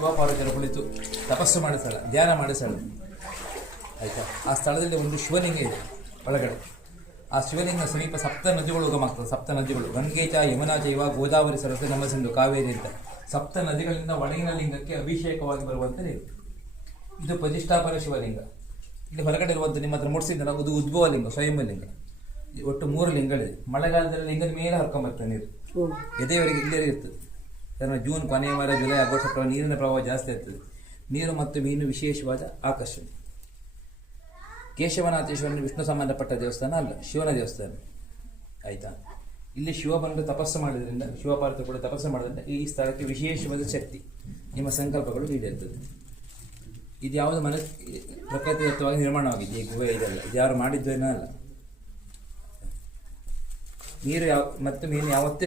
ಶಿವಪಾರ್ವತಿಯರು ಕುಳಿತು ತಪಸ್ಸು ಮಾಡಿದ ಸ್ಥಳ, ಧ್ಯಾನ ಮಾಡಿದ ಸ್ಥಳ ಆಯಿತಾ. ಆ ಸ್ಥಳದಲ್ಲಿ ಒಂದು ಶಿವಲಿಂಗ ಇದೆ ಒಳಗಡೆ. ಆ ಶಿವಲಿಂಗ ಸಮೀಪ ಸಪ್ತ ನದಿಗಳು ಉಗಮಾಗ್ತದೆ. ಸಪ್ತ ನದಿಗಳು ಗಂಗೆ ಚ ಯಮುನಾ ಚೈವ ಗೋದಾವರಿ ಸರಸ್ವತಿ ನಮ್ಮ ಸಿಂಧು ಕಾವೇರಿ ಅಂತ ಸಪ್ತ ನದಿಗಳಿಂದ ಒಳಗಿನ ಲಿಂಗಕ್ಕೆ ಅಭಿಷೇಕವಾಗಿ ಬರುವಂಥ ನೀರು. ಇದು ಪ್ರತಿಷ್ಠಾಪನ ಶಿವಲಿಂಗ. ಇಲ್ಲಿ ಹೊರಗಡೆ ಇರುವಂಥ ನಿಮ್ಮ ಹತ್ರ ಮುಡಿಸಿದ್ದಲ್ಲ, ಅದು ಉದ್ಭವ ಲಿಂಗ, ಸ್ವಯಂಲಿಂಗ. ಒಟ್ಟು 3 ಲಿಂಗಗಳಿದೆ. ಮಳೆಗಾಲದಲ್ಲಿ ಲಿಂಗದ ಮೇಲೆ ಹರ್ಕೊಂಬರ್ತದೆ ನೀರು, ಎದೆಯವರೆಗೆ ಇಲ್ಲೇ ಇರ್ತದೆ. ಜೂನ್ ಕೊನೆಯ ವಾರ, ಜುಲೈ, ಆಗಸ್ಟ್, ಸೆಪ್ಟೆಂಬರ್ ನೀರಿನ ಪ್ರವಾಹ ಜಾಸ್ತಿ ಆಗ್ತದೆ. ನೀರು ಮತ್ತು ಮೀನು ವಿಶೇಷವಾದ ಆಕರ್ಷಣೆ. ಕೇಶವನಾಥೇಶ್ವರನ ವಿಷ್ಣು ಸಂಬಂಧಪಟ್ಟ ದೇವಸ್ಥಾನ ಅಲ್ಲ, ಶಿವನ ದೇವಸ್ಥಾನ ಆಯಿತಾ. ಇಲ್ಲಿ ಶಿವ ಬಂದು ತಪಸ್ಸು ಮಾಡಿದ್ರಿಂದ, ಶಿವಪಾರ್ವತಿ ಕೂಡ ತಪಸ್ಸು ಮಾಡೋದ್ರಿಂದ ಈ ಸ್ಥಳಕ್ಕೆ ವಿಶೇಷವಾದ ಶಕ್ತಿ, ನಿಮ್ಮ ಸಂಕಲ್ಪಗಳು ಈಡೇರ್ತದೆ. ಇದು ಯಾವುದು ಪ್ರಕೃತಿದತ್ತವಾಗಿ ನಿರ್ಮಾಣವಾಗಿದೆ. ಈ ಗುಹೆ ಇದೆಲ್ಲ ಇದು ಯಾರು ಮಾಡಿದ್ದು ಏನೋ ಅಲ್ಲ. ನೀರು ಮತ್ತು ಮೀನು ಯಾವತ್ತೇ